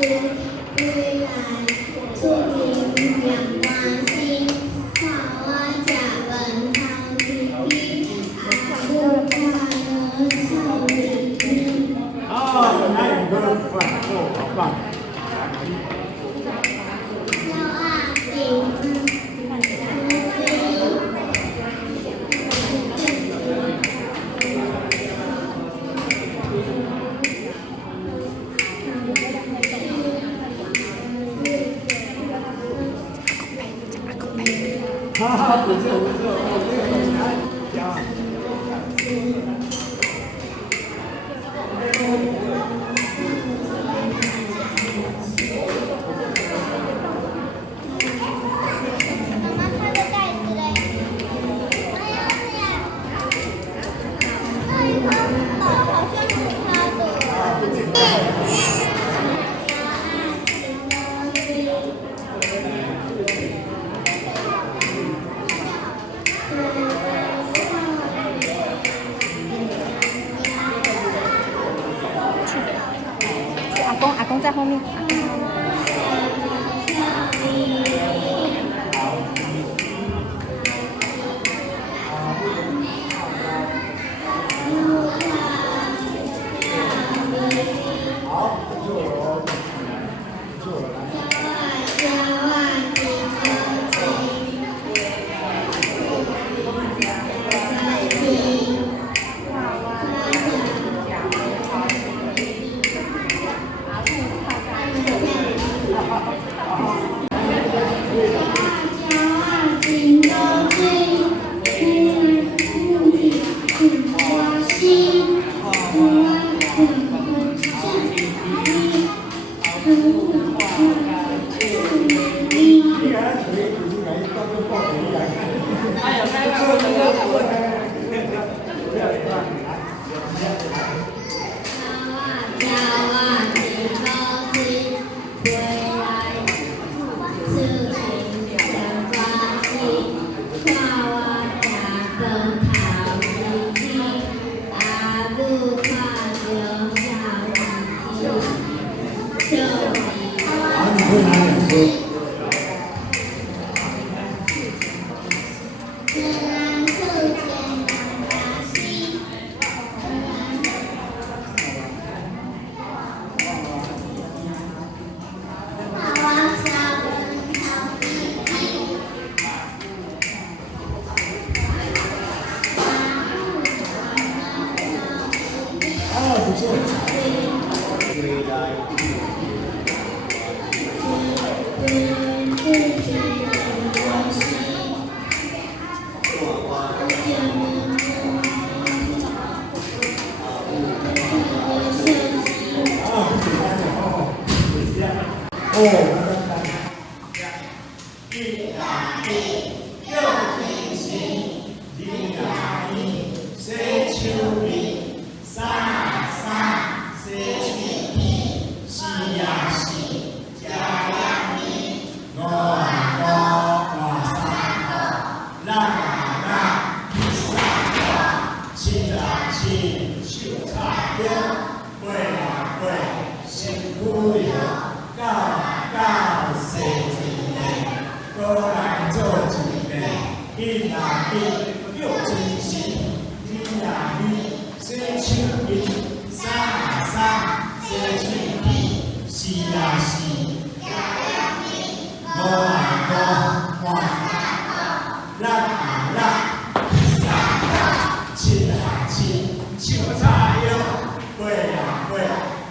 未来出名两关心，看我家本行地皮，阿母看了少年兵。好，来，你们快，好棒。小阿弟。好，不错不错，这个很难讲。妈妈，它的袋子嘞？哎呀哎呀，那一颗好像是它的。阿公在后面。好，不错哦，不错，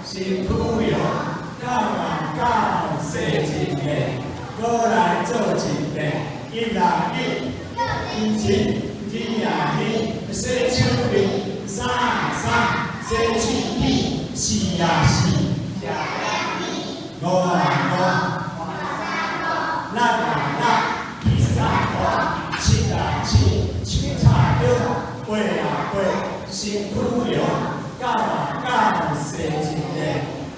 辛苦哟，到晚到洗一个，过来做一个，一来一，天晴天呀天，洗手面，三洗嘴皮，四呀四，五呀五，六呀六，七呀七，唱菜哟，八呀八，辛苦哟，到晚到洗一个。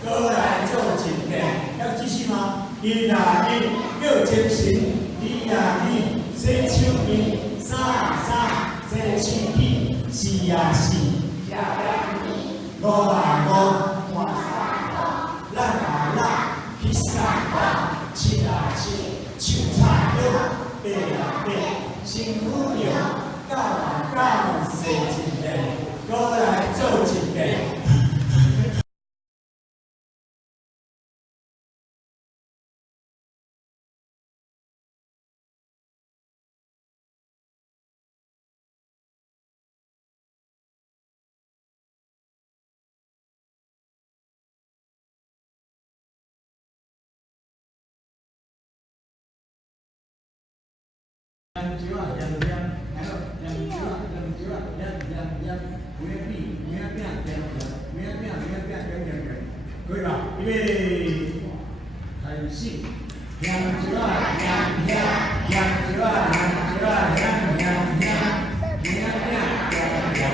过来做一个，要继续吗？一呀一，要精神；二呀二，洗手面；三洗手皮；四呀四，五呀五，六呀六，可以吧？预备，开始。香蕉啊，香蕉，香蕉啊，香蕉啊，香香香，香香香香，香香香香香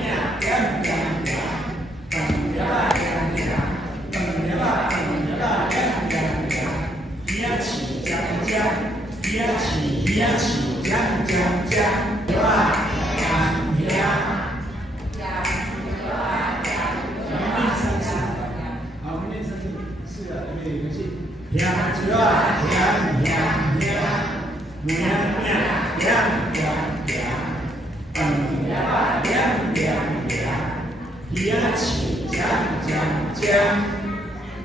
香，香蕉啊，香蕉，香蕉啊，香蕉啊，香香香，香起香香，香起香起香香香，对吧？香香。 香蕉啊，香香香，香香香香香，香蕉啊，香香香，香起香香香，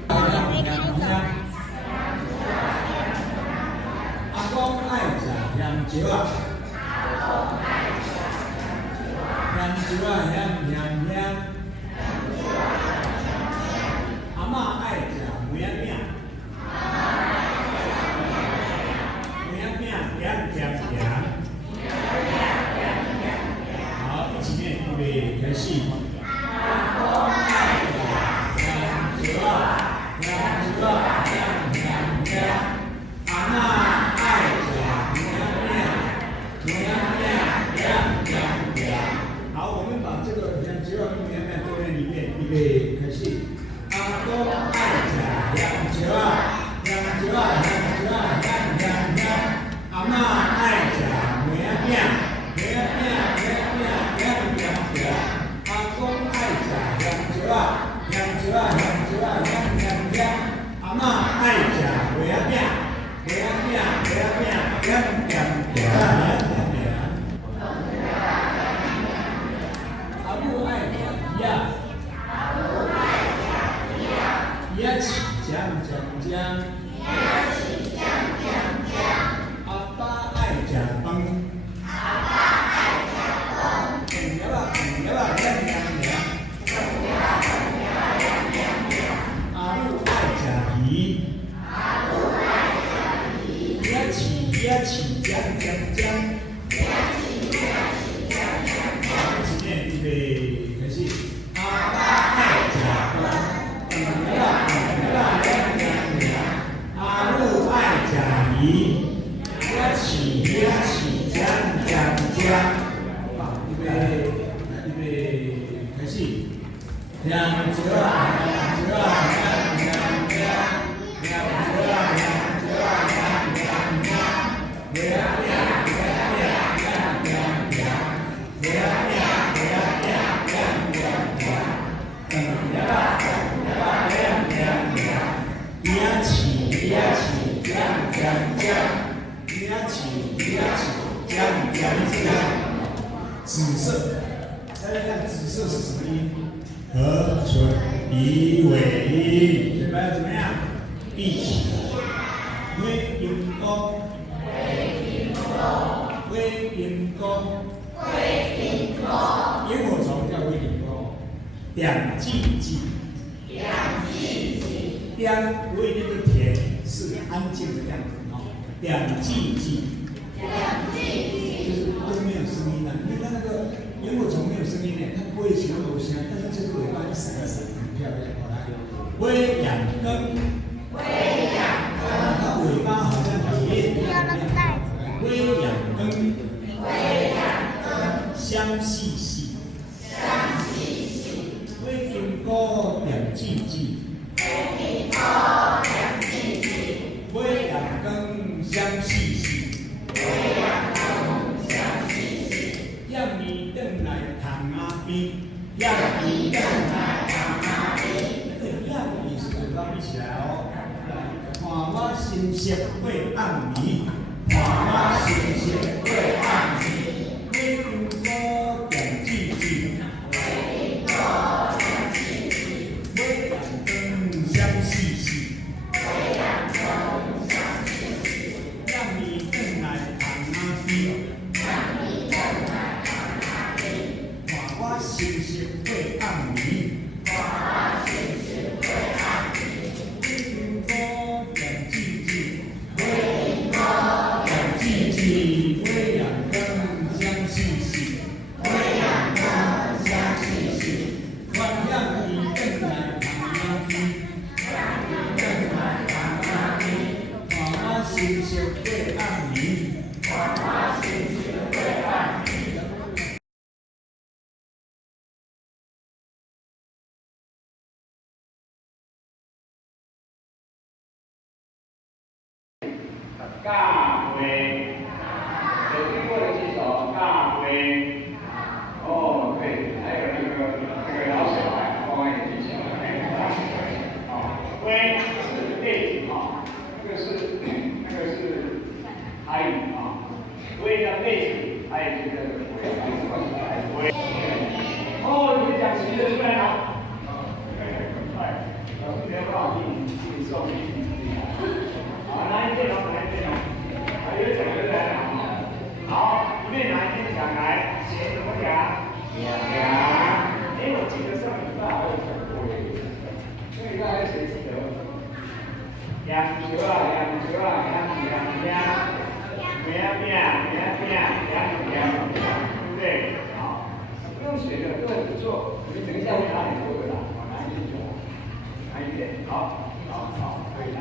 香香香。阿公爱食香蕉啊，香蕉啊，香香香。阿嬷爱食梅仔饼。 好，一起念，预备，开始。阿公爱食香蕉啊，香蕉啊，香香香。阿嬷爱食梅仔饼，梅仔饼，香香香。好，我们把这个香蕉跟梅仔饼多念一遍，预备，开始。阿公爱食香蕉啊，香蕉啊，香蕉啊，香香香。 阿嬷爱食梅仔饼，梅仔饼，梅仔饼，香香香。阿公爱食香蕉啊，香蕉啊，香蕉啊，香香香。阿嬷爱食梅仔饼，梅仔饼，梅仔饼，香香香。阿母爱食鱼啊，鱼仔起酱酱酱。 食饭，饭了啊，香香香。阿母爱食鱼，鱼仔起酱酱酱。一念预备开始。阿爸爱食饭，饭了啊，香香香。阿母爱食鱼。 起香香香，好，预备，开始。香蕉啊，香蕉啊，香香香，香蕉啊，香蕉啊，香香香，梅仔饼，梅仔饼，香香香，梅仔饼，梅仔饼，香香香，香蕉啊，香蕉啊，香香香，鱼仔起香香香。 鱼仔起，香香香，紫色，大家看紫色是什么音？和唇鼻尾音，嘴巴怎么样？闭起来。微音公，微音公，萤火虫叫微音公，两季季，两微音的甜是安静的样子哦。 两季季，就是都没有声音了。你看那个萤火虫没有声音呢，它不会形容声，但是这个尾巴一闪一闪，很漂亮。好来，微养根，它尾巴好像铁一样。微养根，香细细，微音高两季季，微养根。 香细细，让你等来糖啊冰，让你等来糖啊冰。让你是嘴巴闭起来哦。看我心色会暗暝，看我心色会暗暝。微云高两季季，微阳光香细细。 星星会暗暝，微云高两季季，微云高两咖啡，有听过的举手，咖啡。哦，对，还有那个老小孩，刚刚也举起来了，龟是类子哈，那个是台语啊，龟的类子，还有这个龟，哦，你讲齐了出来了。不要忘记你送好，拿一件哦，拿一件哦，还有奖就来了啊。好，里面拿一件奖来，写什么奖？奖。哎，我记得上礼拜还有讲过耶，上礼拜还有谁记得？羊球啊，羊球啊，羊，对不对？好，不用学的，都很不错。你等一下会拿很多的啦，拿一点就好。慢一点，好，可以了。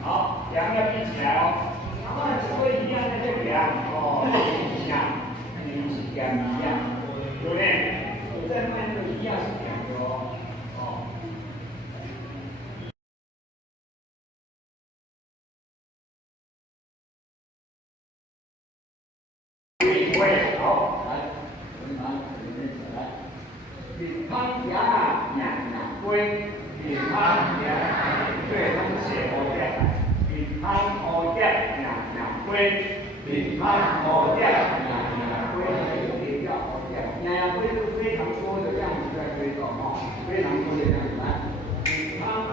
好，梁要闭起来哦。然后只会一样的就梁哦，一样，跟你是梁一样，对不对？我在慢都一样是梁的哦。会，好，来，我们拿里面起来。李康牙龟。健康呀，对，他是写好的，健康好的呀龟，健康好的呀龟，也叫好的，呀龟是非常多的样子在龟中哦，非常多的样子来，健康好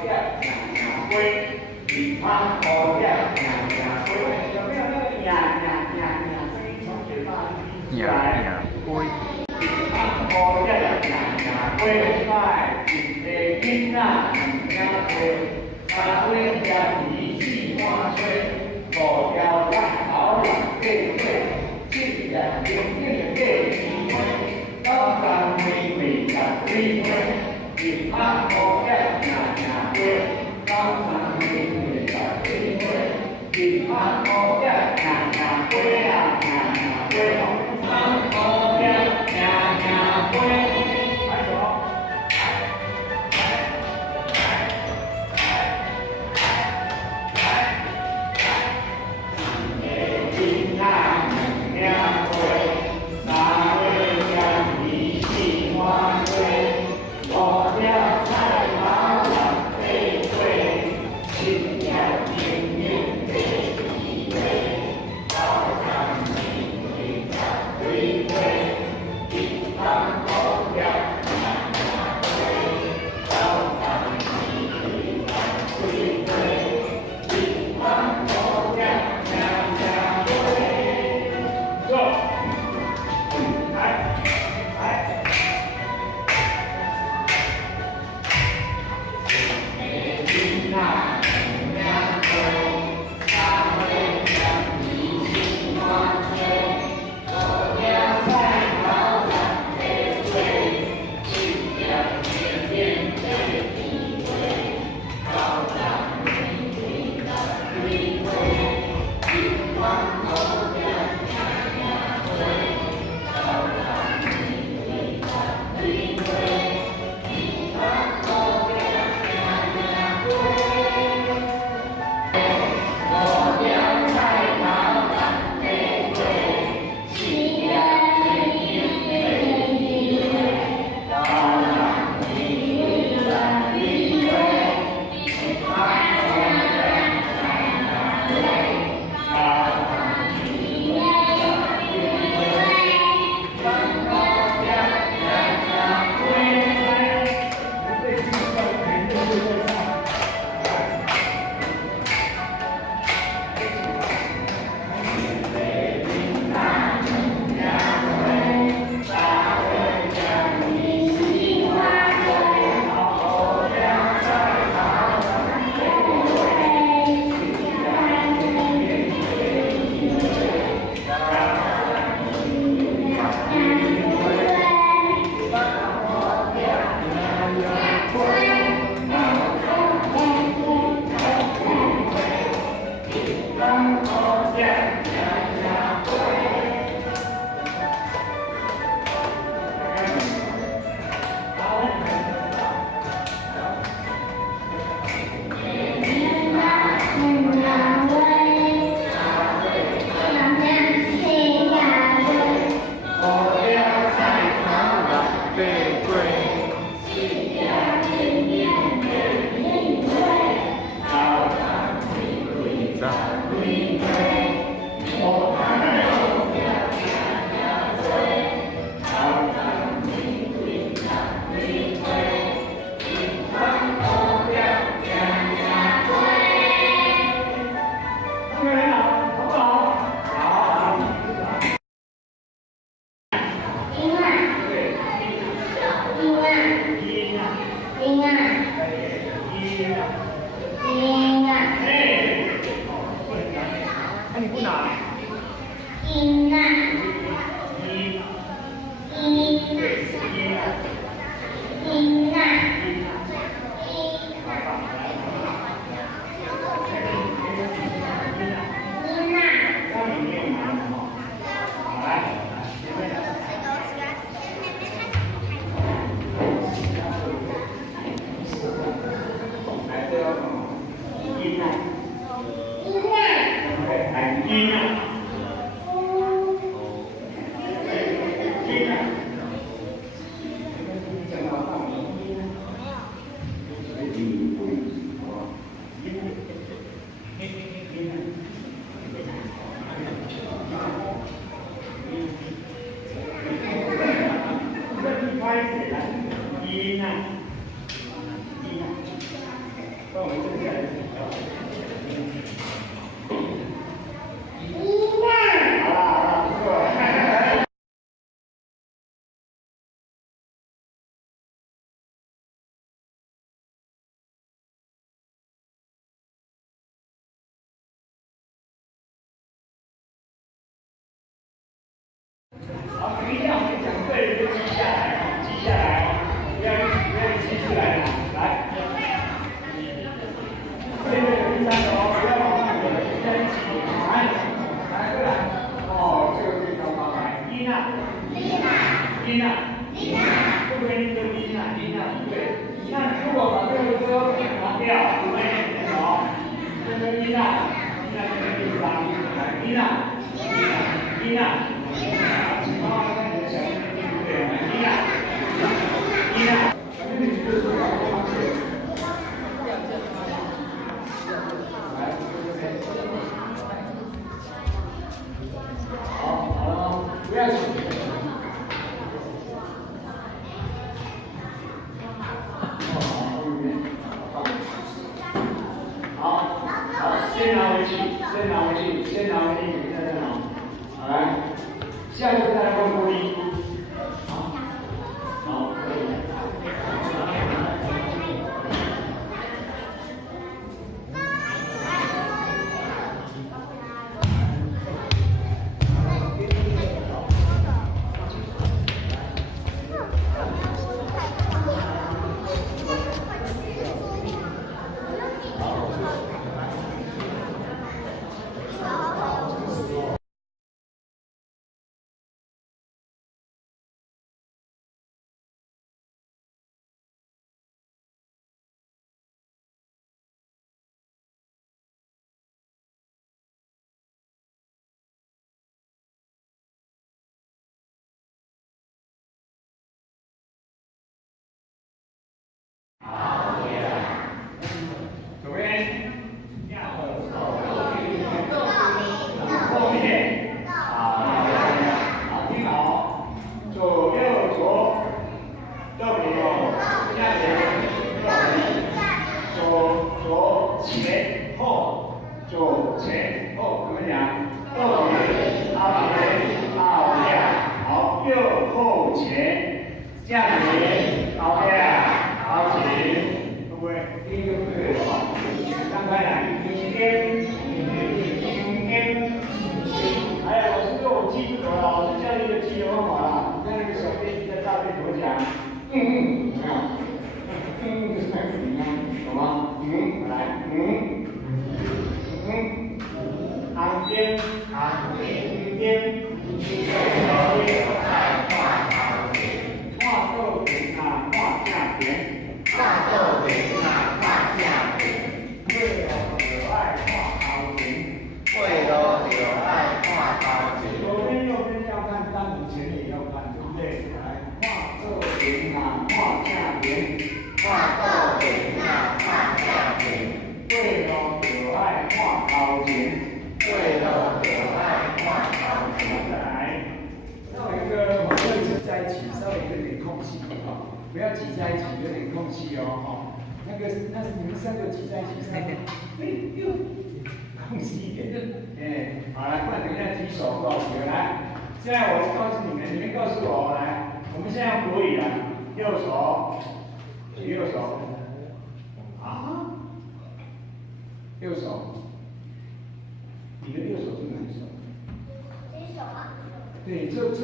的呀龟，健康好的呀龟，有没有那个呀声音从嘴巴里出来？龟。好呀呀，龟快，一听那呀龟，那龟呀一气花吹，我要让好人对对，七呀零零对一龟，高山美美呀龟龟，一看好呀呀龟，高山美美呀龟龟，一看好呀呀龟呀龟，看好呀。音呐，好，等一下我们讲对就记下来哦，记下来哦，不要记出来了，来。对对，第三个哦，不要往上走，在一起，来过来，哦，这个地方来，音啊，音啊，不可以跟音啊，对。那如果把这个歌拿掉，对不对？好，这个音啊，这个地方，来，音啊，音啊。不要紧。好，先拿回去，先拿回去，你在这拿。好来，下一个再来问玻璃。好，可以。左边，后面，好，听好，左右左，右边，下边，左前后，左前后，怎么讲？右边，后前，后下，好，右后前，下边，后下，后前。会不会？第一个不对哦，张开来，还有老师说我记不得了，老师教你一个记的方法啦，你看那个小编辑在大队怎么讲？有没有？就是开始你看，懂吗？来，旁边，画豆饼啊，画价钱。画豆饼啊，画价钱，为了可爱画高情，左边右边要看，当你前面也要看，对不对？来，画豆饼啊，画价钱，为了可爱画高情，再来，稍微一个把这挤在一起，稍微有点空隙啊。不要挤在一起，有点空隙哦，那是你们三个挤在一起，空隙一点，好来，不然等一下举手不好学，来，现在我告诉你们告诉我，来，我们现在用国语来，右手，啊，右手，你的右手是哪一手？这手啊。对，这5个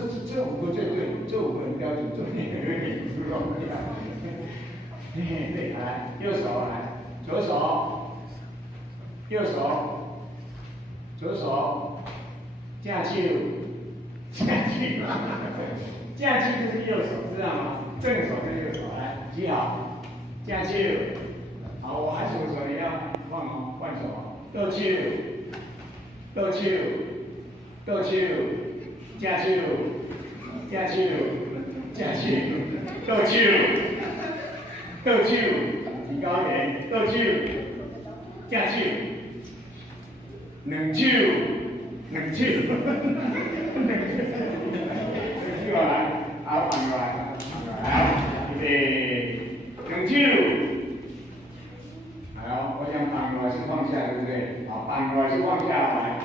最对，这5个很标准，这5个不容易啊。对，来，右手来，左手，右手，左手，架起，架起，架起就是右手，知道吗？正手跟右手，来，记好，架起。好，我喊什么手你要换手哦。倒手，倒手，倒手，架手，架手，架手，倒手，倒手，提高点，倒手，架手，两手，两手，两手来，好，放过来，来，预备，两手。好，我想反过来是放下，对不对？好，反过来是放下来，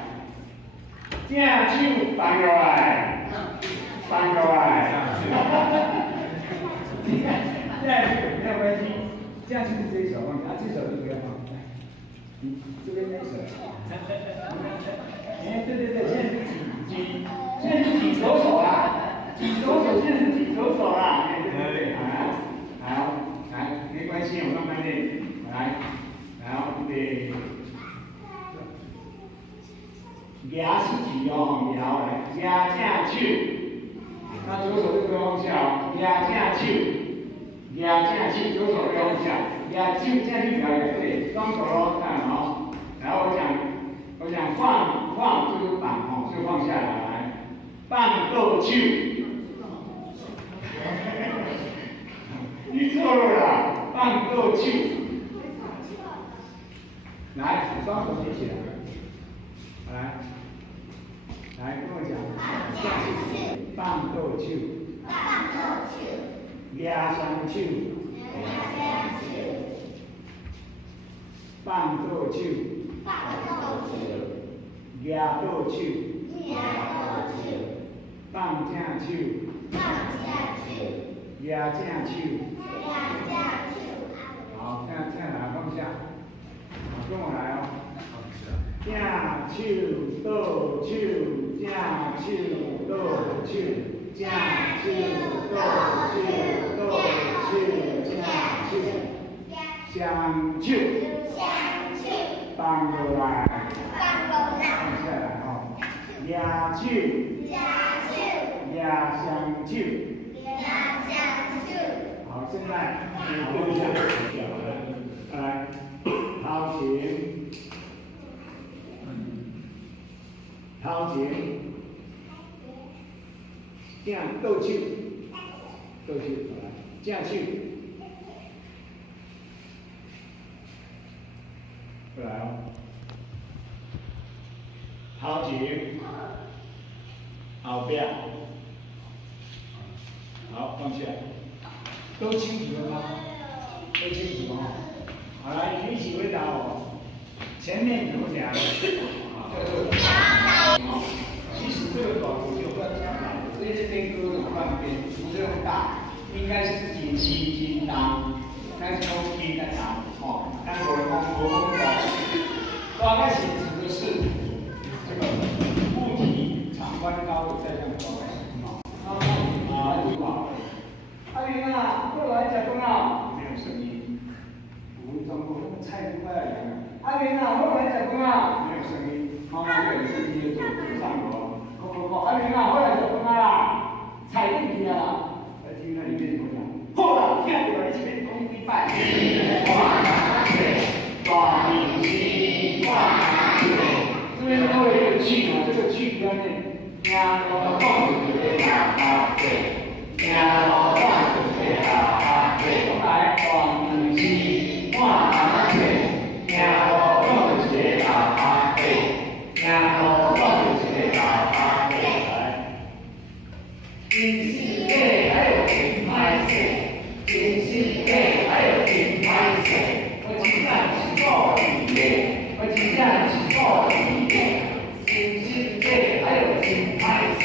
正手反过来，反过来。这样就没有关系，这样就是这一手放下，这手就不要放。你这边那手。哎，对，现在是现在是举左手啦，举左手，现在是举左手啦。对，好，来，没关系，我慢慢练，来。然后对，压是举哦，摇来，压正手，那左手就不要放下哦，压正手，压正手，左手不要放下，压手正手不要对，双手咯，看好，然后我讲放就是绑哦，就放下来，放倒手，你错了啦，放倒手。来，双手举起来，来，跟我讲，放倒手，压双手，放倒手，压倒手，放正手，压正手，好，这样来放下。跟我来哦，正手倒手，正手倒手，正手倒手，倒手正手，双手放过来，放下来哦，压手，压双手，好，现在跟一下，来。掏钱，掏钱，这样倒手，倒手，来，正手，过来哦，掏钱，后边，好，放下，都清楚了吗？都清楚吗？好来，你一起回答我。前面怎么讲？叫做其实这个短途就不要讲了，所以这边歌的半边不是用大，应该是自己轻轻当，但是都听在当哦。但我们高开始指的是这个物体长宽高的在这样高开始阿云啊，过来讲公啊，没有声音。中国那个菜都快要凉了。阿云啊，后来讲公啊，没有声音。妈妈没有声音就走上楼。阿云啊，后来讲公啊，菜进去了。在听那里面怎么讲？好了，听到你这边讲一拜。大明星大明这边都有一个气嘛，这个气要念。听我放就是大大对，听我放就是大大对。来，大明星。我阿妹，听我讲一个老阿伯，听我讲一个老阿伯来。真是假，还有真歹势，真是假，还有真歹势。我真正是故意的，我真正是故意的。真是假，还有真歹势，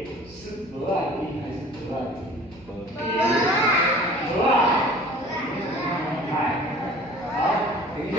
A 是鹅啊 B 还是鹅啊 B？ 鹅啊。哎，好，等一下。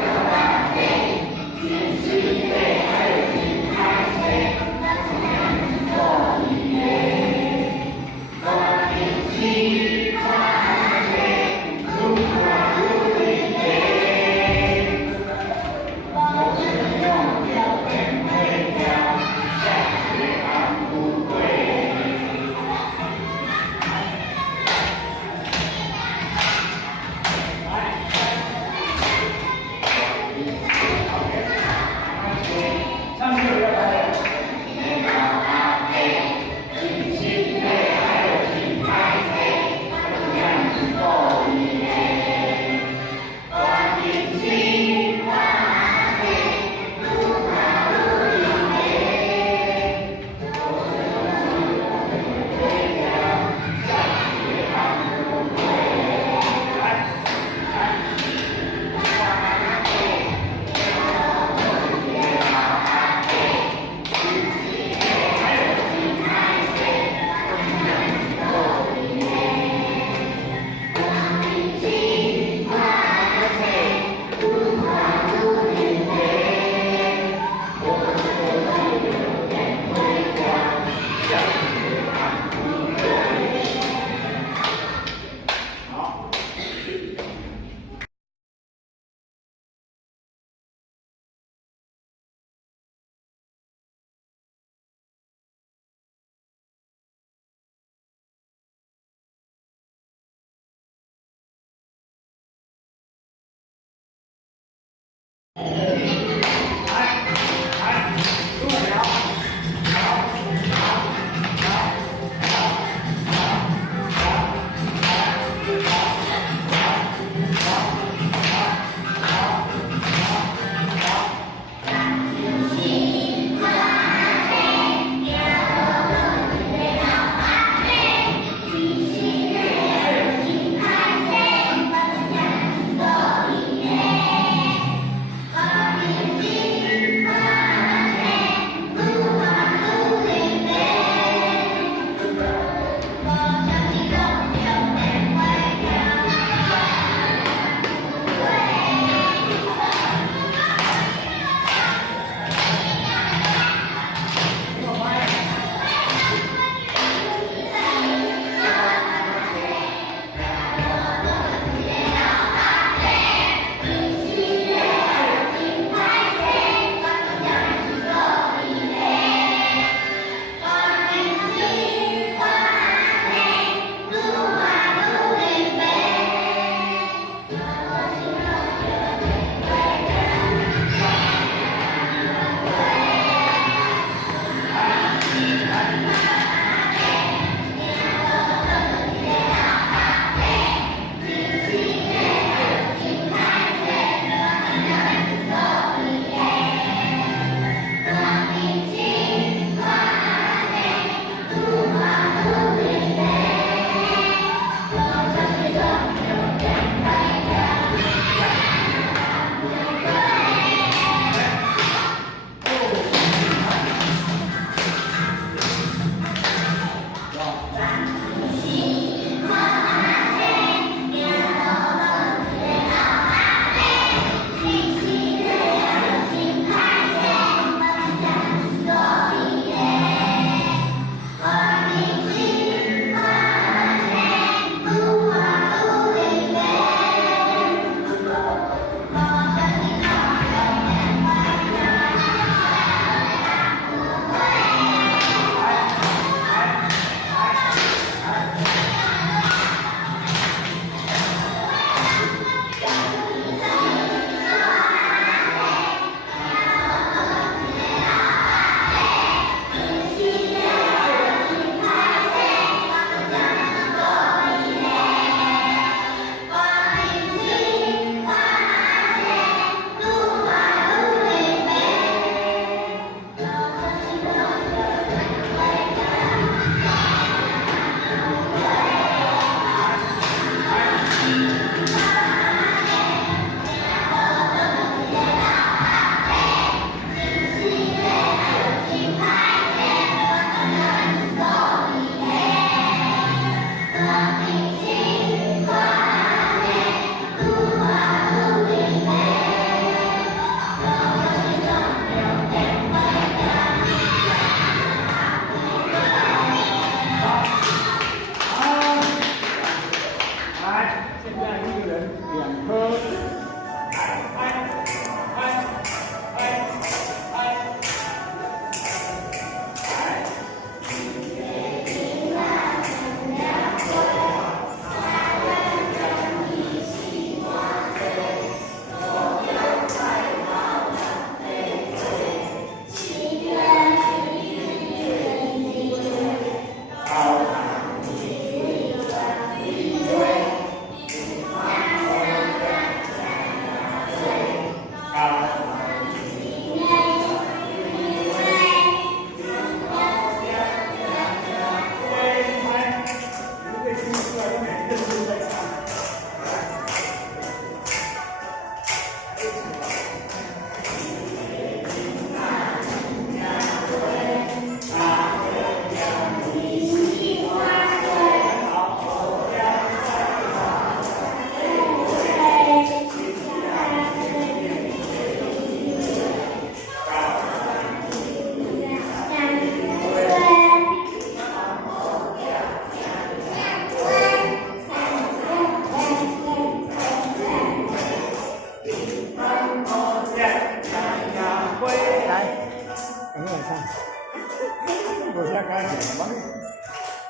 我现在刚讲了吗？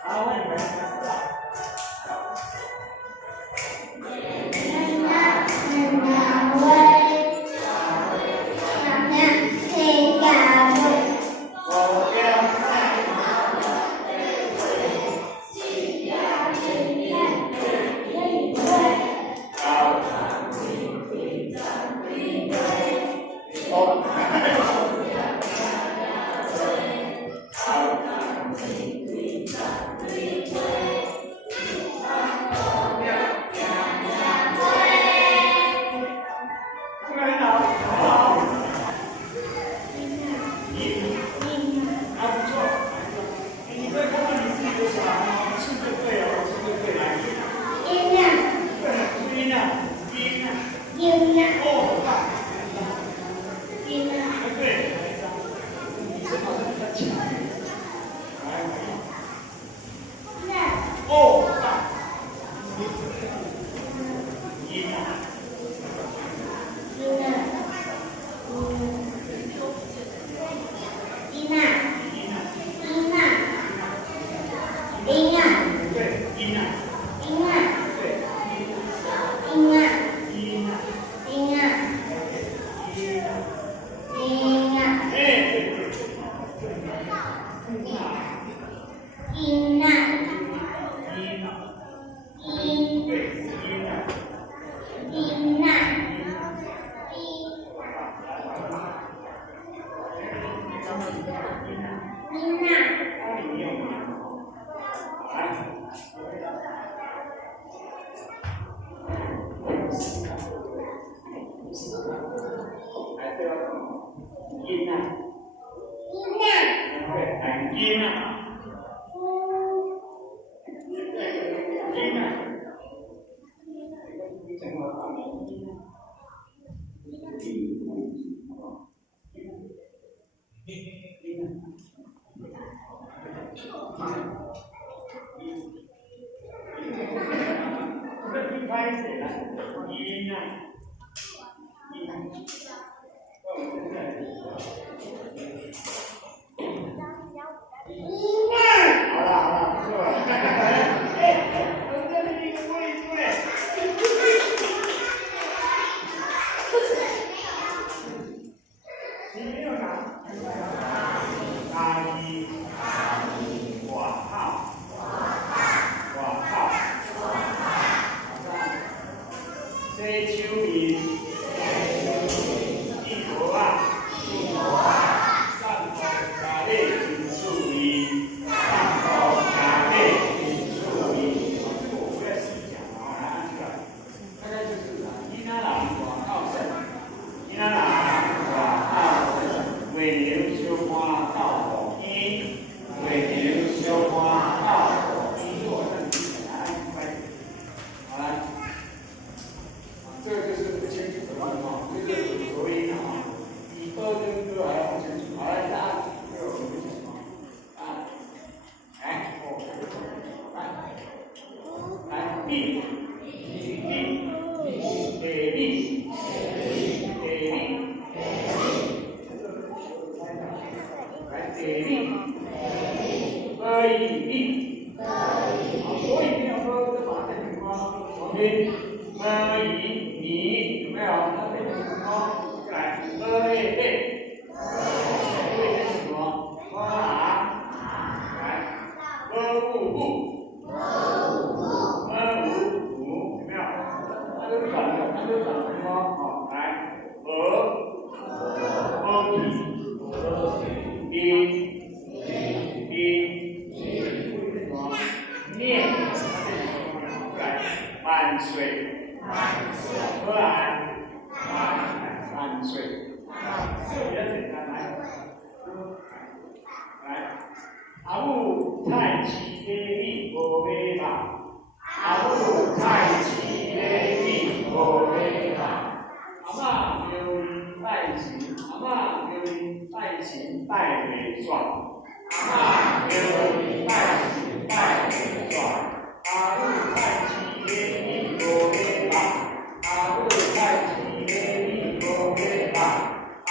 好，欢迎来。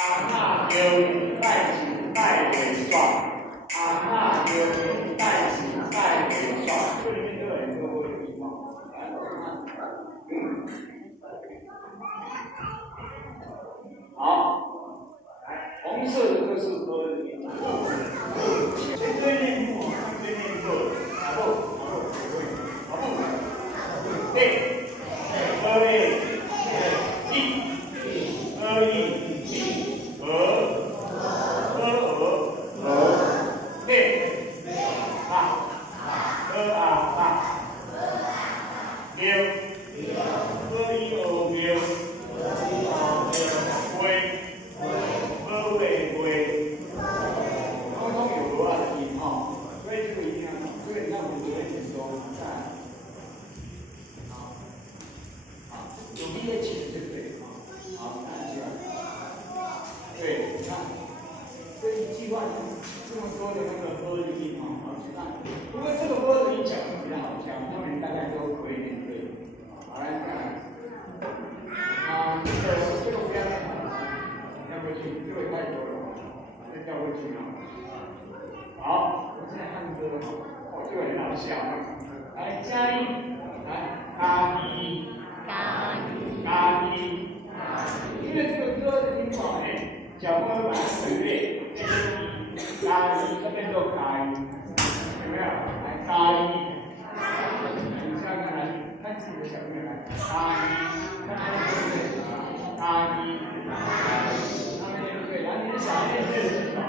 阿嬷有你在。带尾耍，阿妈有年带钱带尾耍，这里面都有很多地方。好，来，红色的就是歌的地方。先对念木，对念歌，然后对，二位，好，我现在唱歌，哦，这个很好笑。来，嘉义，来，咖喱，因为这个歌的地方呢，小朋友把它省略，咖喱这边做咖喱，有没有？来，咖喱，你想想看，来，看自己的小朋友来，咖喱，看他的对不对？咖喱，他们对不对？然后你的小孩念对的是什么？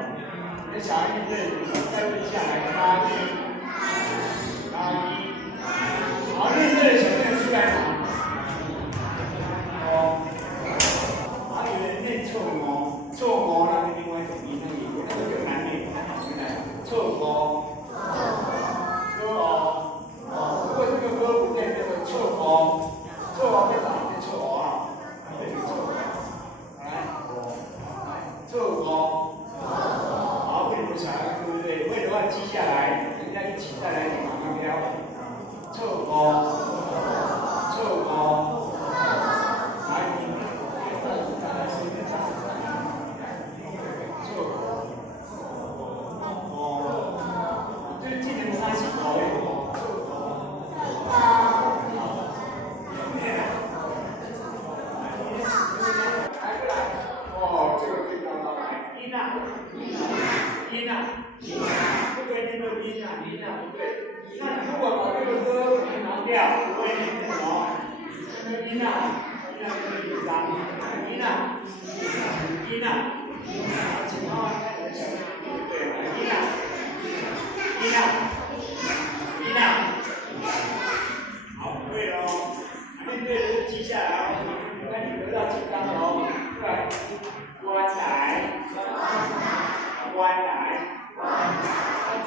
你的小孩念对的是什么？再问下来，咖喱，好，念对的小朋友出来拿。还有人念错哦，错哦，那是另外一种音，那个更难念。错哦，歌哦，如果这个歌不念，那个错哦，错哦会打一个错哦啊，这个错哦，来，错哦，好，为你们小孩对不对？会的话记下来，人家一起再来念慢慢标。错哦，错哦。好，对喽，面对的记下来哦，那你得到紧张哦，对，关来，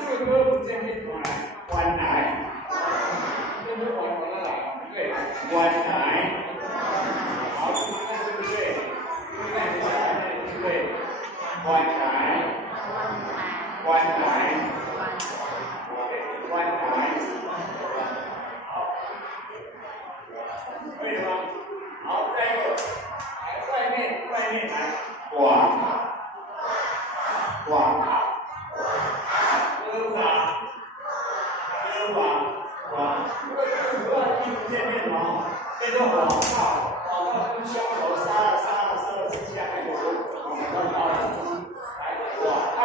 这个歌不这样念出来，关来，这个关回来，对，关来，好，看对不对？看一下，对不对？关来，关来，关来，好，可以吗？好，再一个，来外面来，广告。如果这个听不见面哦，变成广告跟胸口杀了之下还有广告的东西，来广告，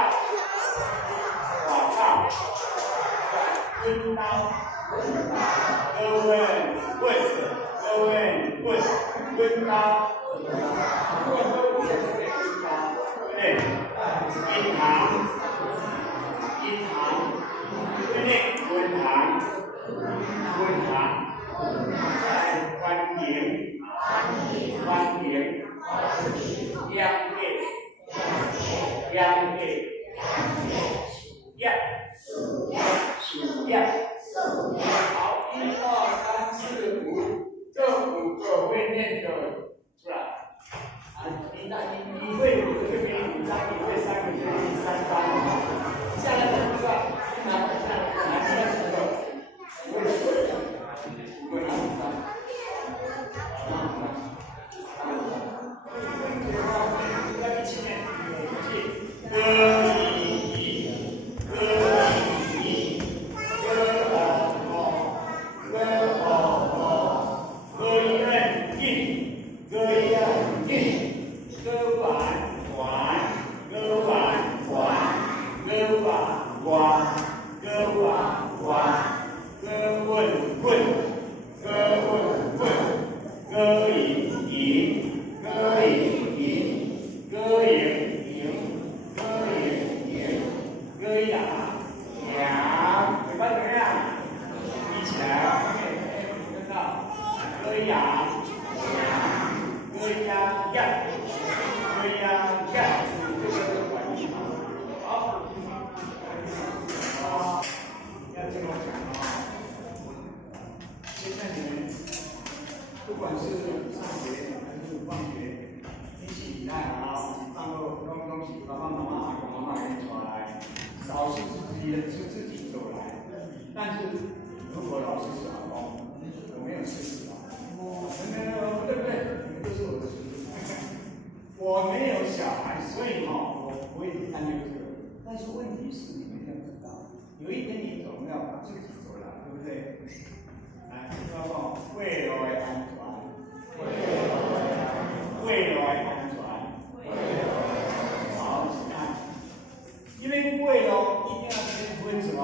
跟刀，各位问，跟刀，如果都不见就变跟刀，对不对？银行。对不对？文行，再欢迎，央数好，1、2、3、4、5，这5个会念的出来。你会5个就给你5张，你会3个就给你3张。下来的不算，拿下来5个，你会5个拿5张。管是上学还是放学，天气不太好，放学拢是爸爸妈妈、阿公阿妈给你带来，老师是自己走来。但是如果老师是阿公，我没有事实啊，对不对？你们都是我的孙子。我没有小孩，所以我不会担忧这个。但是问题是，你们要知道，有一天你总要把自己走来，对不对？来，要讲未来安全，未来安全，好，看，因为未来一定要先分什么？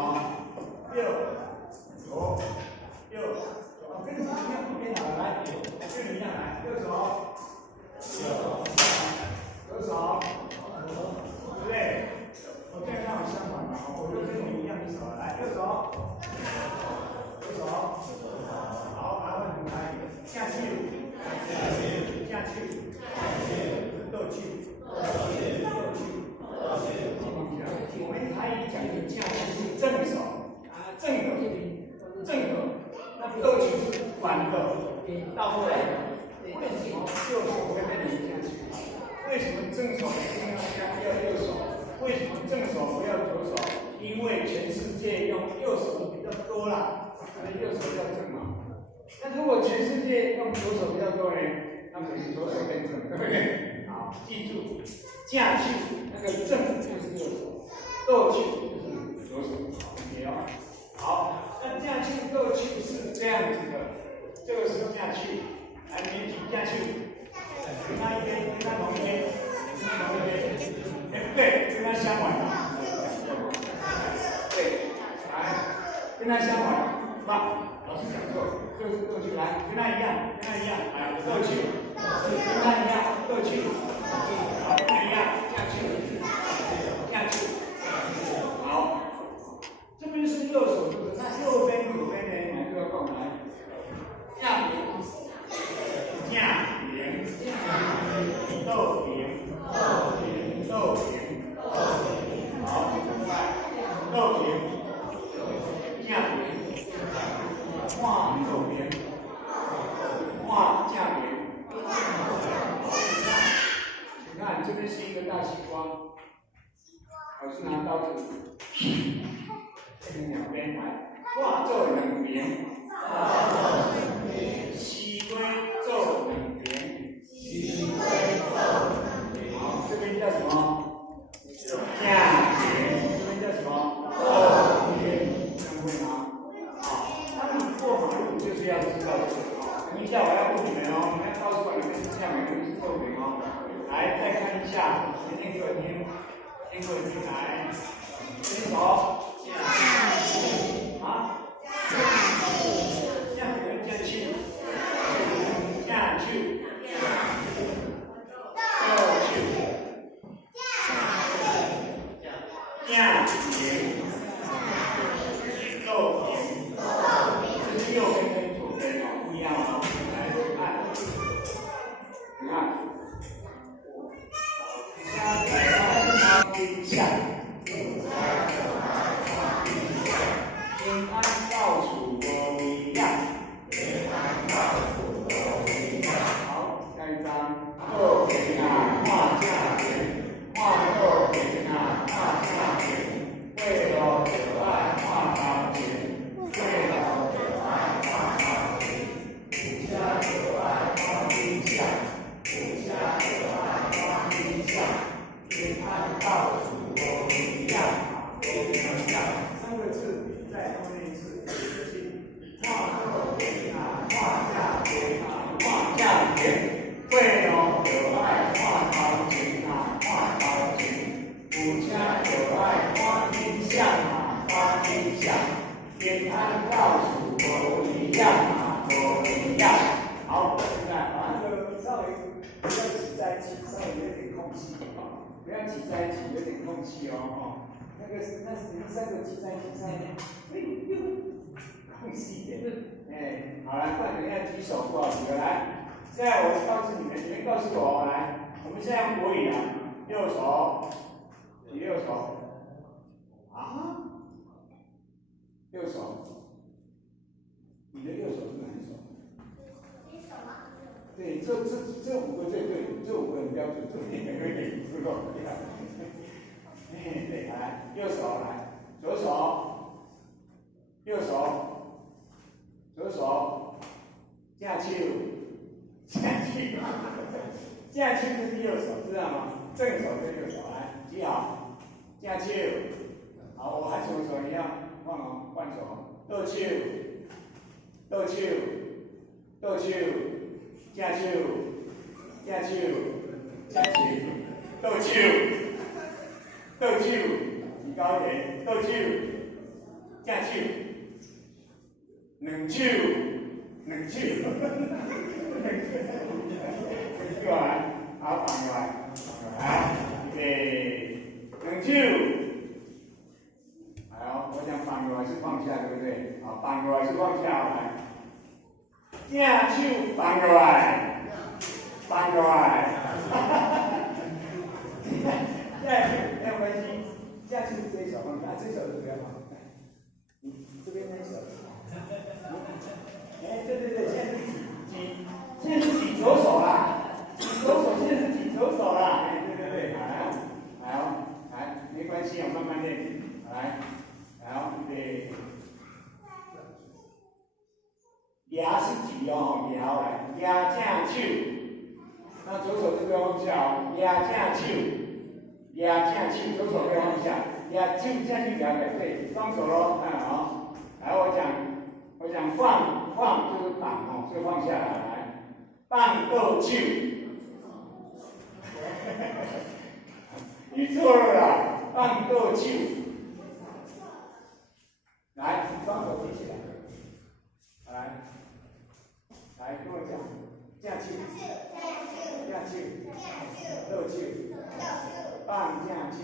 右、左、右，跟你一样，旁边拿来，跟你一样来，右手，左手，对不对？我这样刚好相反嘛，我就跟你一样，你手来，右手，左手，好，麻烦你来，下去，下去，斗气，我们台语讲的下去是正手。正的，那斗气是反的，倒过来的。为什么右手会被你下去？为什么正手一定要右手？为什么正手不要左手？因为全世界用右手比较多啦，所以右手比较正嘛。那如果全世界用左手比较多呢？那么你左手变正，对不对？好，记住，架气那个正就是右手，斗气就是左手，好，了解哦。好，那架气斗气是这样子的，这个是架气，来，你举架气，跟他一边，跟他同一边，跟他同一边，对，跟他相反的，对，来，跟他相反，棒，老师讲错，就是斗气，来，跟他一样，跟他一样，来，斗气，跟他一样，斗气，好，跟他一样，架气，架气，好。这边是右手，就是那右边左边呢，哪个要过来？下边，下边，豆饼，豆饼，好，豆饼，下边，画豆饼，画下边。你看这边是一个大西瓜，老师拿刀子。两边来，画做两边，西龟做两边，好，这边叫什么？下边，这边叫什么？后边，这样会吗？好，那你过马路就是要知道这个。等一下我要问你们哦，你们要告诉我你们是下面，你们是后边哦。来，再看一下，先给我听，先给我听，来，伸手。啊，下边加气，下去，倒去，下平，倒平，这是右边跟左边哦，不一样哦。来看，你看，下再下。平安到处我一样。好，下一张。豆饼啊，画下边，画豆饼啊，画下边。为了可爱画高边，为了可爱画高边。不加可爱画冰箱，不加可爱画冰箱。平安到处我一样，我一样。三个字。再后面一次，画豆饼啊，画下边啊，画下边。为了可爱画高景啊，画高景。不加可爱画冰箱啊，画冰箱。平安到处都一样啊，都一样。好，现在把那个稍微不要挤在一起，稍微有点空隙啊，不要挤在一起，有点空隙哦。那是你们三个挤在一起上面，空隙一点。好了，快点要举手，不好举了。来，现在我告诉你们，你们告诉我，来，我们现在用国语啊，右手，举右手，啊，右手，你的右手是哪一手？你手吗？这5个最对，这5个很标准，这2个有点不够。对，来，右手来，左手，右手，左手，架手，架手，架手就是右手，知道吗？正手跟右手来，记好，架手。好，我和左手一样，换哦，换手，倒手，倒手，倒手，架手，架手，架手，倒手。倒手，提高一点，倒手，正手，两手，两手，过来，好，放过来，来，预备，两手，好，我讲放过来是放下，对不对？好，放过来是放下，来，正手放过来，放过来，下去没有关系，下去这一手放下，这手就不要放。你这边那手，对，现在是挤，现在是挤左手啦，挤左手，现在是挤左手啦，对，来，没关系，我慢慢练，来，预备，压是挤哦，压来，压正手，那左手就不要放下哦，压正手。压正手，左手不要放下，压手下去两个，对，双手咯，好，来我讲放就是绑哦，就放下来，来，放倒手，你错了啦，放倒手，来，双手提起来，来跟我讲，正手，倒手。放正手，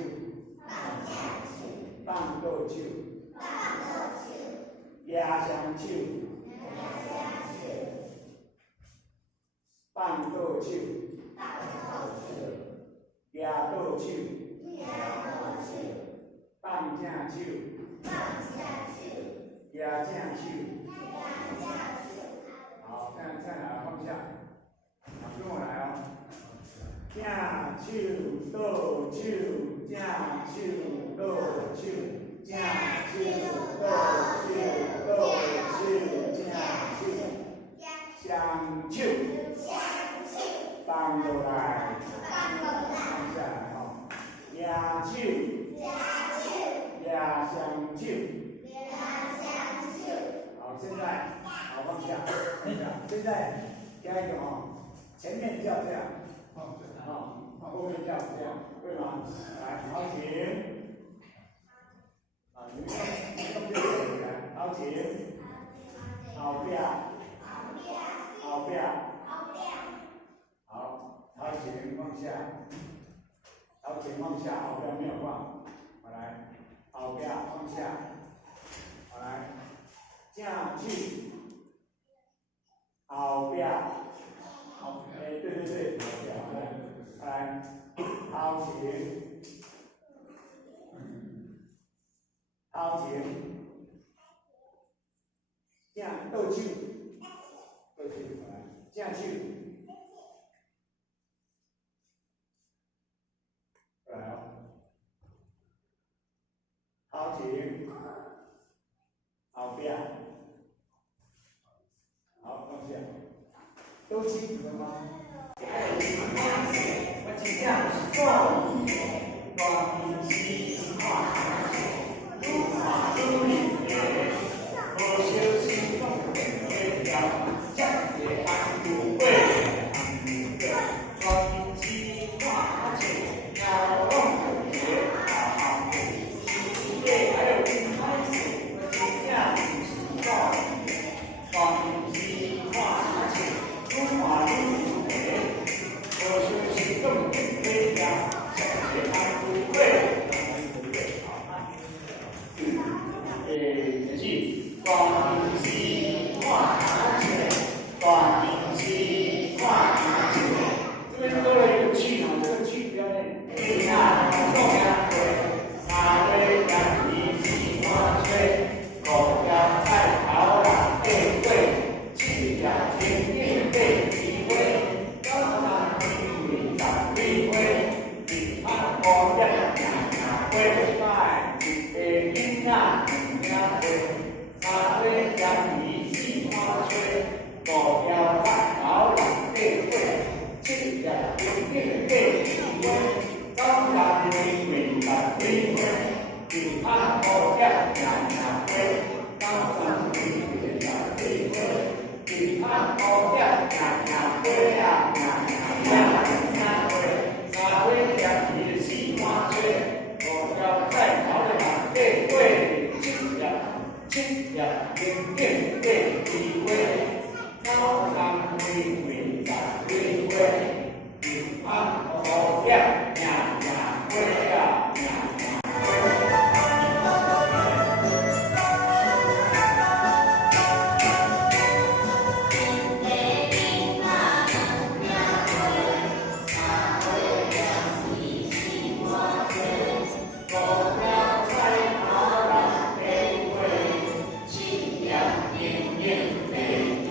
放倒手，压双手，放倒手，压倒手，放正手，压正手。好，再来放下，好，跟我来哦。正手倒手，正手倒手，正手倒手，倒手正手，双手放过来，放下来哦，压手，压双手，好，现在好放下，现在加一个哦，前面叫这样。后面叫这样，对吗？来，好，请。你们用这个起来，好，请。后边，好，请放下，好，请放下，后边没有放，好来，后边放下，好来，正手，后边。对，来，后前，正倒手，来，正手，来哦，后前，后边，好，放下，都清楚了吗？我尽量送你，光明西化，如花如雨，我修行动微调，将也安不贵，光明西化，要弄学，世界还有另开始，我尽量告你，光明西化，如花如雨。我修行动微调，将也安不贵，好，呀呀会，三会将你四花吹，五条八头六地会，七日六地地四会，九十年贵六地会，平安好业年年会，九十年贵六地会，平安好业年年会呀年年会，三会将你四花吹。五条菜头的人地位，七日经经地地位，九三会会十地位，平安好业年年会啊年年会。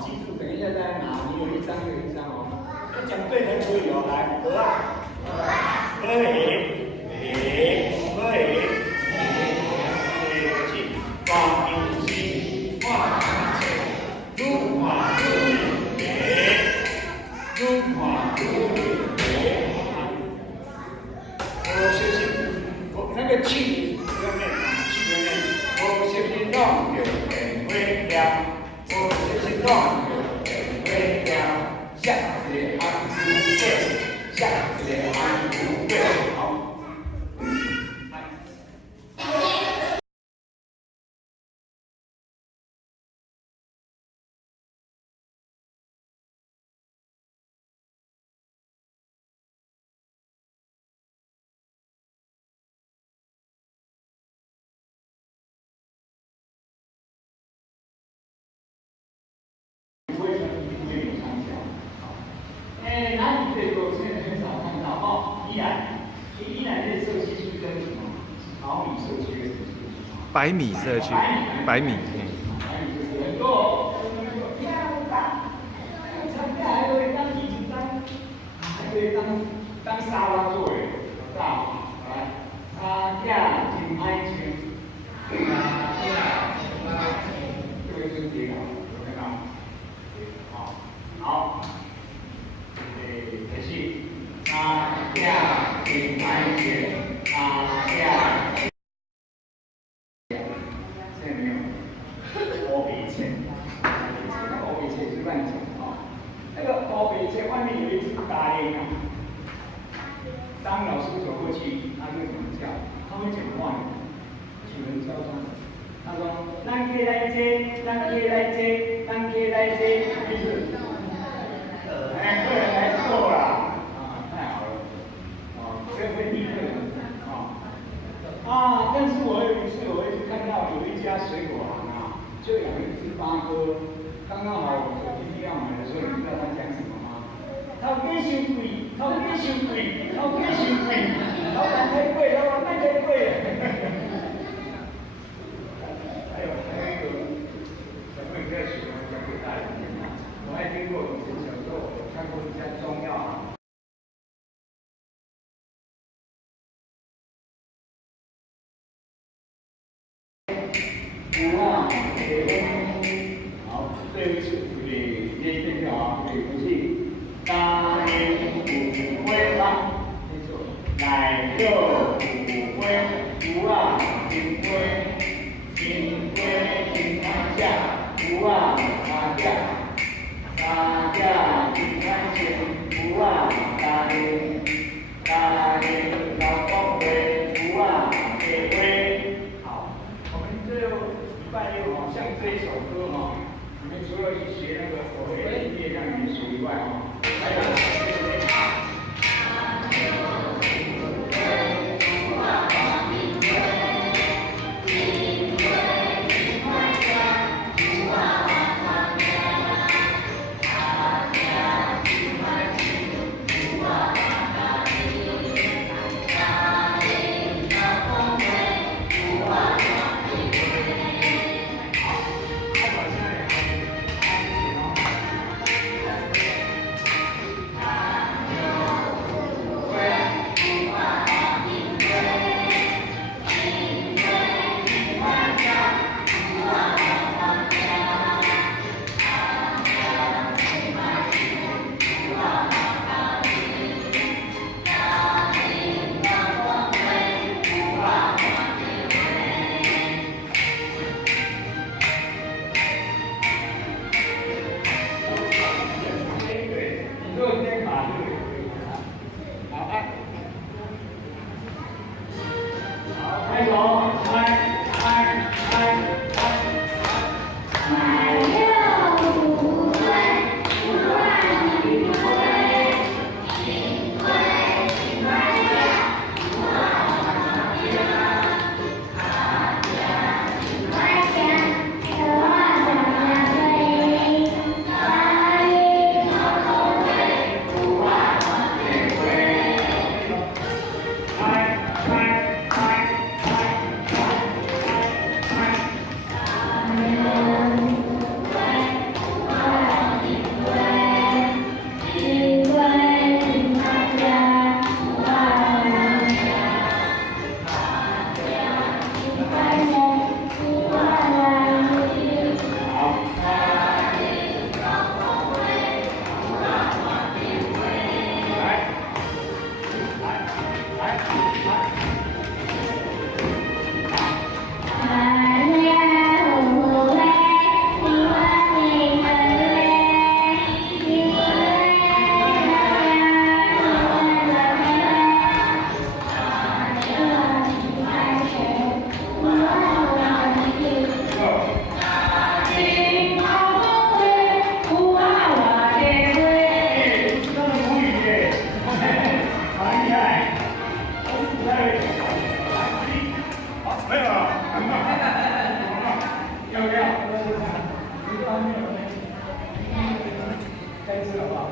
记住，等一下再拿，你有一张就一张哦。要讲对才可以哦，来，和啊，和光明心，化如花如莲，如花如莲。我学习，我那个气不要念啊，气不要念。我学习弄有点微调，我学习弄有点微调，下列安不对，下列安不对，好。哪里最多？现在很少看到哦。宜兰这社区是跟什么？淘米社区的社区。百米社区，百米。百米就是很多，还可以当椅子还可以当沙发座诶，大来，差价真爱情，这个是叠好，有没有？好。可是，差价真爱情，差价。现在没有。欧北切，欧北切是乱讲啊。那个欧北切外面有一只大雁啊，当老师走过去，他会怎么叫？他会讲话的，主人叫他。他说：“咱家来接，咱家来接，咱家来接。”意思，客人来坐啦，太好了，这会立刻但是我有一次看到有一家水果行啊，就有一只八哥，刚刚好我弟弟要买的时候，你知道他讲什么吗？头家伤贵，头家伤贵，头家伤贵，老板太贵，老板卖太贵了。还有一个小朋友比较喜欢讲给大人听啊，我还听过以前小时候我看过一家中药行。好，这一次也这个啊，不是大年五灰吧？没错，奶肉五灰，五啊金灰，金灰金汤价，五啊大价，大价金汤钱，五啊大年，大年老公灰，五啊给灰。好，我们这礼拜六哦，像这一首歌哦，你们除了学那个口语音乐让你们学以外哦，还有。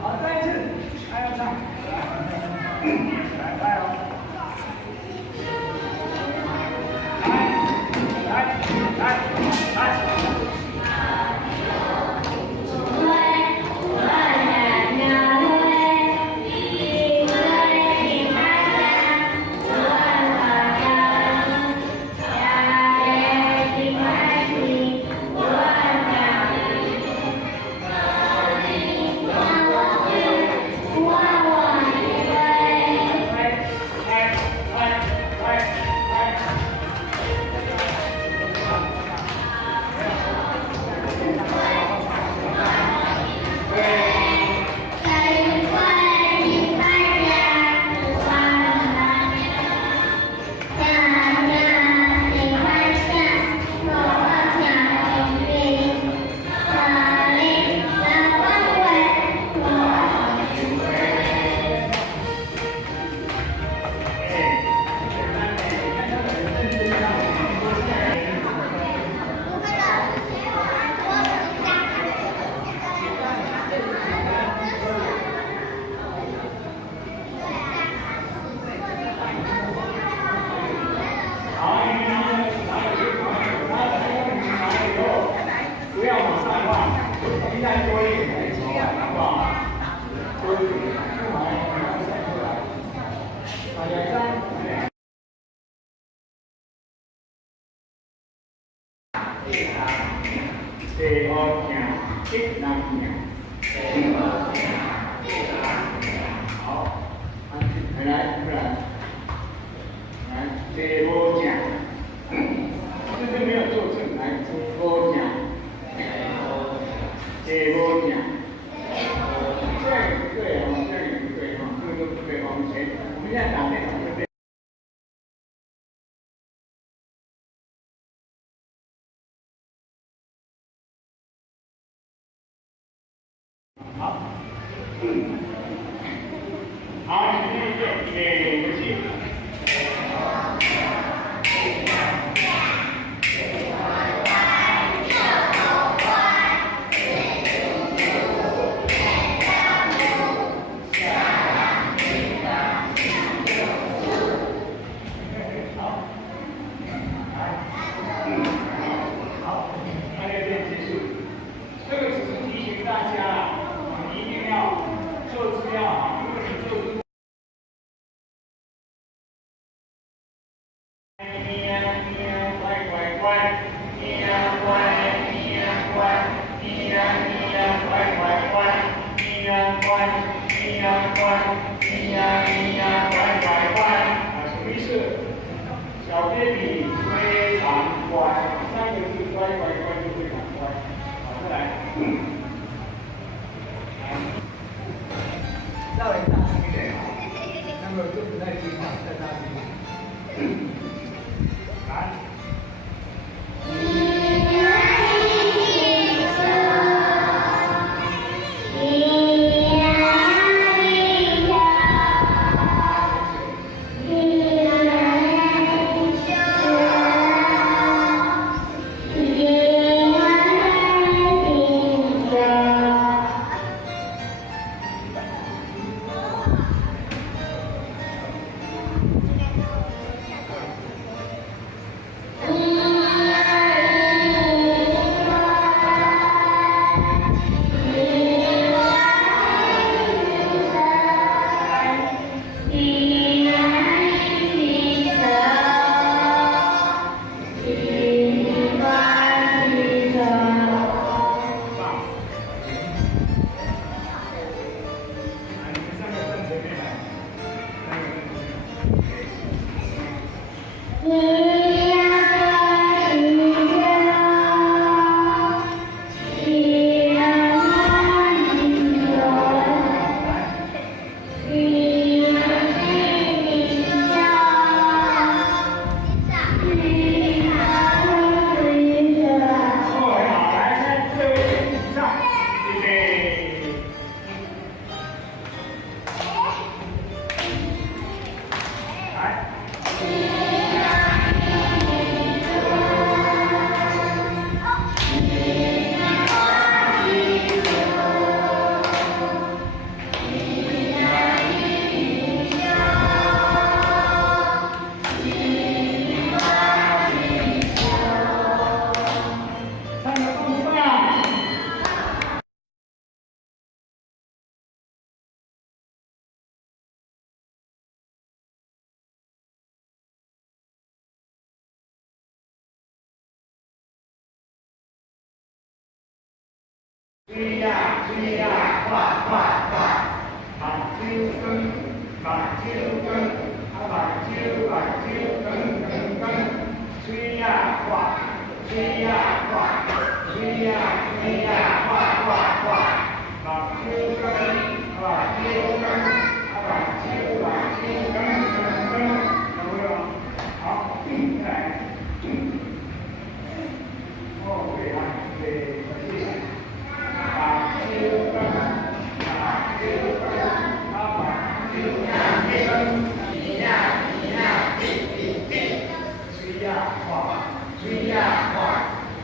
好，再一次，还要唱。来，加油！来。第五件，一男件。好，来，不然，来，第五件，这边没有做正，来，第五件，第五件，这样也不对哦，这样也不对哦，这个不对哦，我们现在打电脑对不对？好，好，你们给游戏。好，还有点结束。这个只是提醒大家。一定要做资料啊！如果你做出什么意思？小 baby 非常乖，三个字乖乖乖就非常乖。好，再来。稍微大声一点啊，那么就不太听话，再大声一点。来。吹呀吹呀，快快快！把酒羹，把酒羹，把酒羹羹羹，吹呀快，吹呀快，吹呀吹呀，快快快！把酒羹，把酒羹，把酒羹羹羹，有没有？好，来。哦，对啊，对，谢谢。把酒羹，把酒羹，把酒羹，咿呀咿呀，滴滴滴，吹呀快，吹呀快，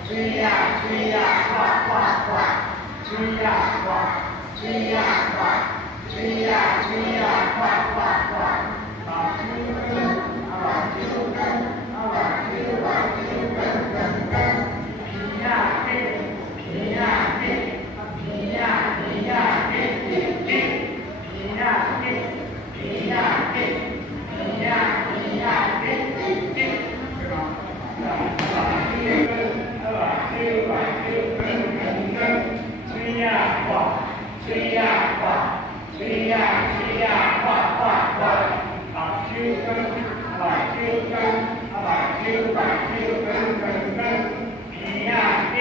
吹呀吹呀，快快快，吹呀快，吹呀快，吹呀吹呀，快快快，把酒羹，把酒羹，把酒羹羹羹。皮呀皮，皮呀皮，皮呀皮呀皮皮皮，皮呀皮，皮呀皮，皮呀皮呀皮皮皮，对吧？把酒羹，把酒羹羹羹，吹呀快，吹呀快，吹呀吹呀，快快快，把酒羹，把酒羹，把酒羹羹羹。皮呀皮，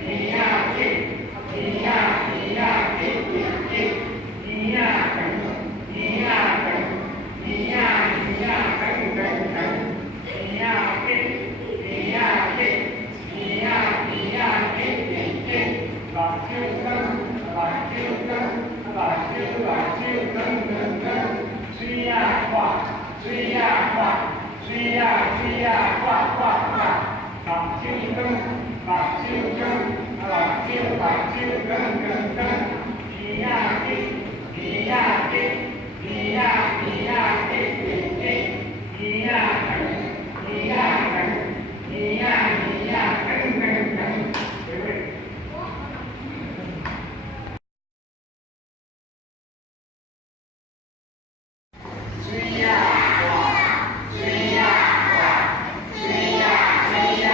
皮呀皮，皮呀皮呀皮皮皮，皮呀梗，皮呀梗，皮呀皮呀梗梗梗，皮呀皮，皮呀皮，皮呀皮呀皮皮皮，把酒羹，把酒羹，把酒羹羹羹，吹呀快，吹呀快，吹呀吹呀，快快快。把酒羹，把酒羹，把酒羹羹，皮呀皮，皮呀皮，皮呀皮呀皮皮皮，皮呀梗，皮呀梗，皮呀皮呀梗梗梗，对不对？吹呀快，吹呀快，吹呀吹呀。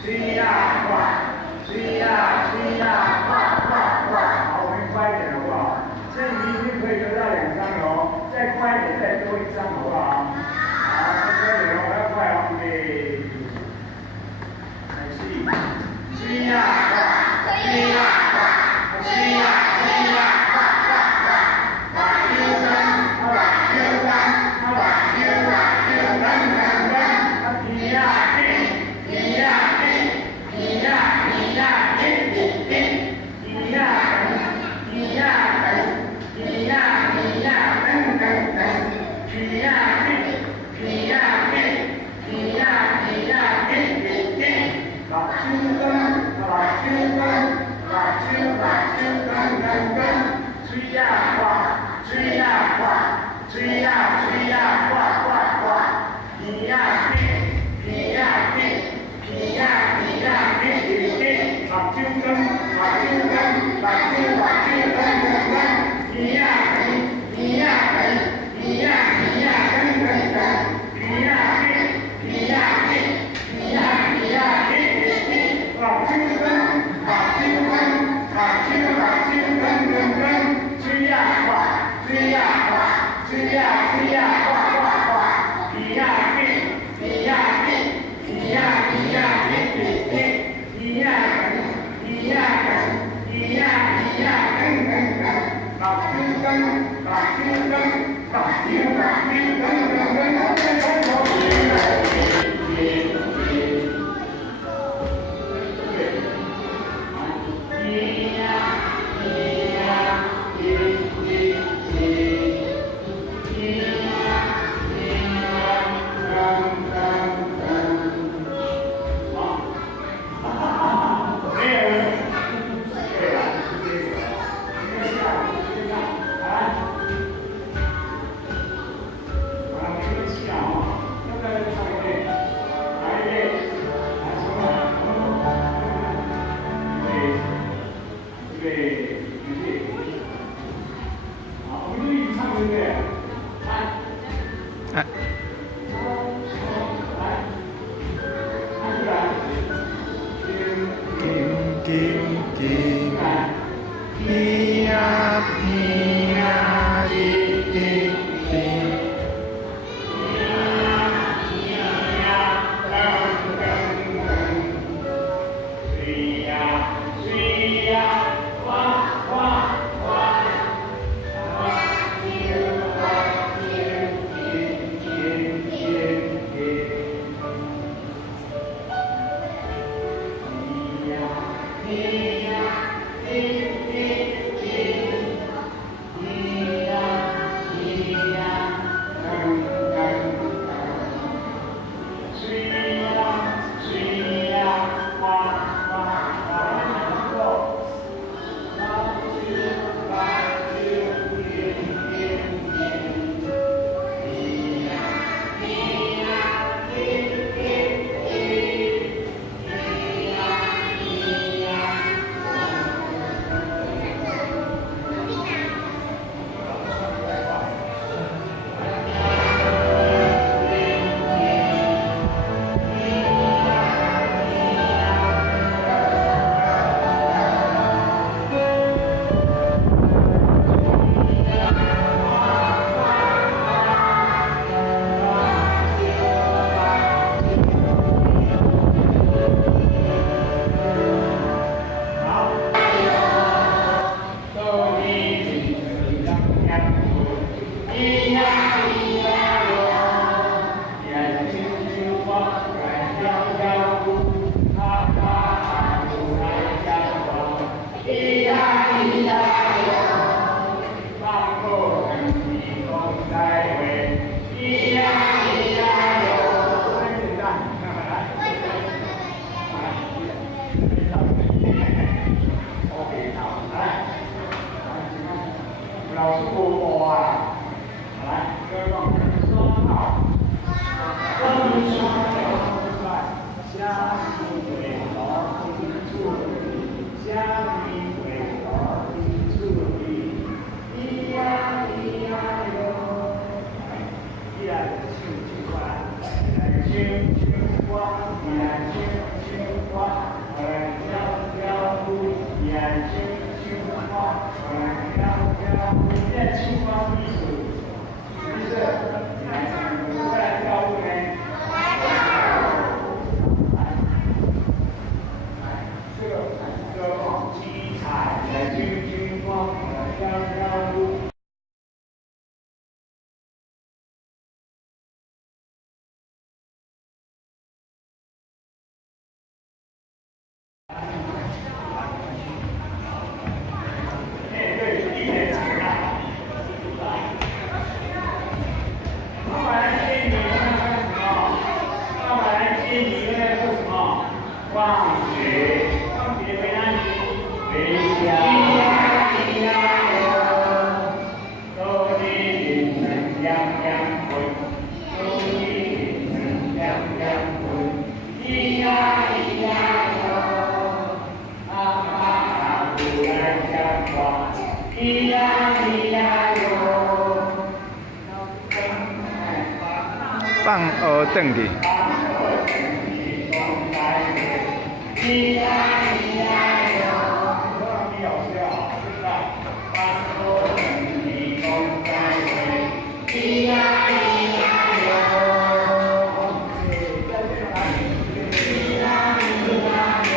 吹呀快，吹呀吹呀，快快快！好，我们快一点好不好？这你已经可以得到2张了哦，再快一点，再多1张好不好？好，再快一点哦，要快哦，对。吹呀快，吹呀快，吹呀吹呀，快快快！把酒羹，把酒羹，把酒羹羹羹，皮呀皮，皮呀皮。皮呀皮呀皮皮皮，皮呀梗，皮呀梗，皮呀皮呀梗梗梗，皮呀皮，皮呀皮，皮呀皮呀皮皮皮，把酒羹，把酒羹，把酒羹羹羹，吹呀快，吹呀快，吹呀吹呀，快快快，皮呀皮，皮呀皮，皮呀皮呀。把酒羹，把酒羹，把酒羹羹羹，皮呀梗，皮呀梗，皮呀皮呀梗梗梗，皮呀皮，皮呀皮，皮呀皮呀皮皮皮，把酒羹，把酒羹，把酒羹羹羹，吹呀快，吹呀快，吹呀吹呀，快快快，皮呀皮，皮呀皮，皮呀皮呀皮皮皮，皮呀梗。皮呀梗，皮呀皮呀梗梗梗，把酒羹，把酒羹，把酒羹羹羹，再开口皮呀皮，皮呀皮呀皮皮皮，皮呀皮呀。音乐，来。啊，叮叮叮，咪呀咪呀，叮叮叮。老师傅啊，来，各位帮我们双号，双号出来，下一位老师助理，下一位老师助理，咿呀咿呀哟，咿呀唱唱花，来唱唱花，来唱唱花，来跳跳舞，来唱唱花，来跳跳舞。在青花艺术，是不是？来跳舞呢？这个好精彩，来青花，来跳跳舞。放学，放学回哪里？回家。咿呀哟，手里能亮亮滚，手里能亮亮滚。咿呀咿呀哟，妈妈不来讲话。咿呀咿呀哟，放学转去。咿呀咿呀哟，你好笑，是吧？把手等你公在位，咿呀咿呀哟，再见了，咿呀咿呀哟，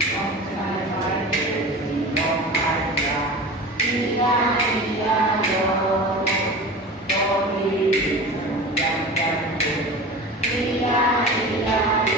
光彩满天，星光海下，咿呀咿呀哟，手里能亮亮滚，咿呀咿呀哟。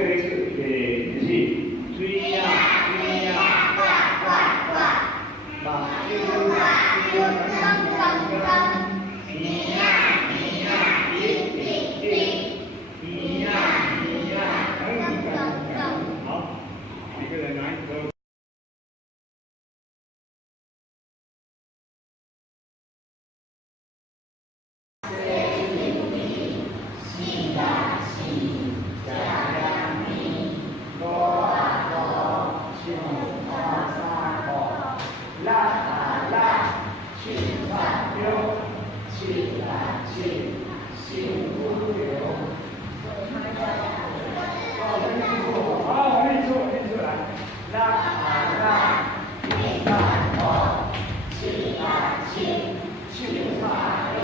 最后一次，对，继续，注意一下。啦啦，去啦溜，去啦去，幸福流。好，我念出来，啦啦，去啦哦，去啦去，去啦溜，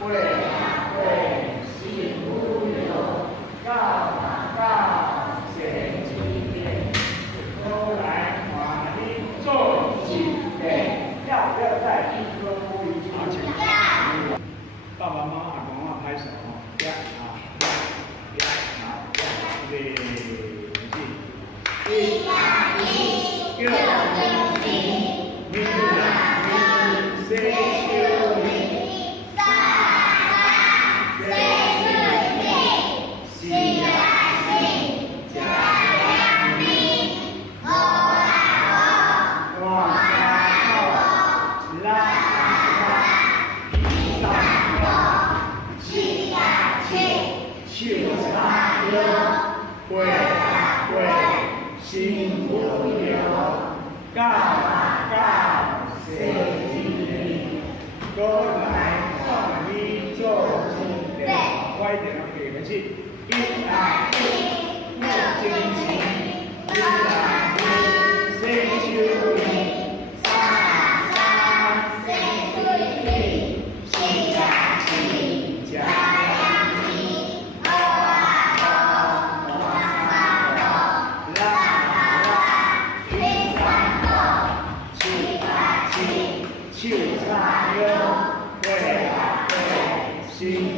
会啦会，幸福流，告啦告，谁今天都来把你做几遍？要不要再一个呼一句？爸爸妈妈、阿公阿妈拍手哦，呀啊呀啊呀，对，一呀一，二呀一，三呀一，四呀一，三四一，四呀四，加呀一，五呀五，五呀五，啦啦，一三六，七呀七，九三六，会呀会，幸福流，告啊告，谁今天都来帮你做准备？快一点啊，给人气！一来一，六斤斤，一来一，四九一，三三，四对一，七呀七，加呀一，二啊二，五啊六，啦啦，一三六，七呀七，九三六，会啊会，幸福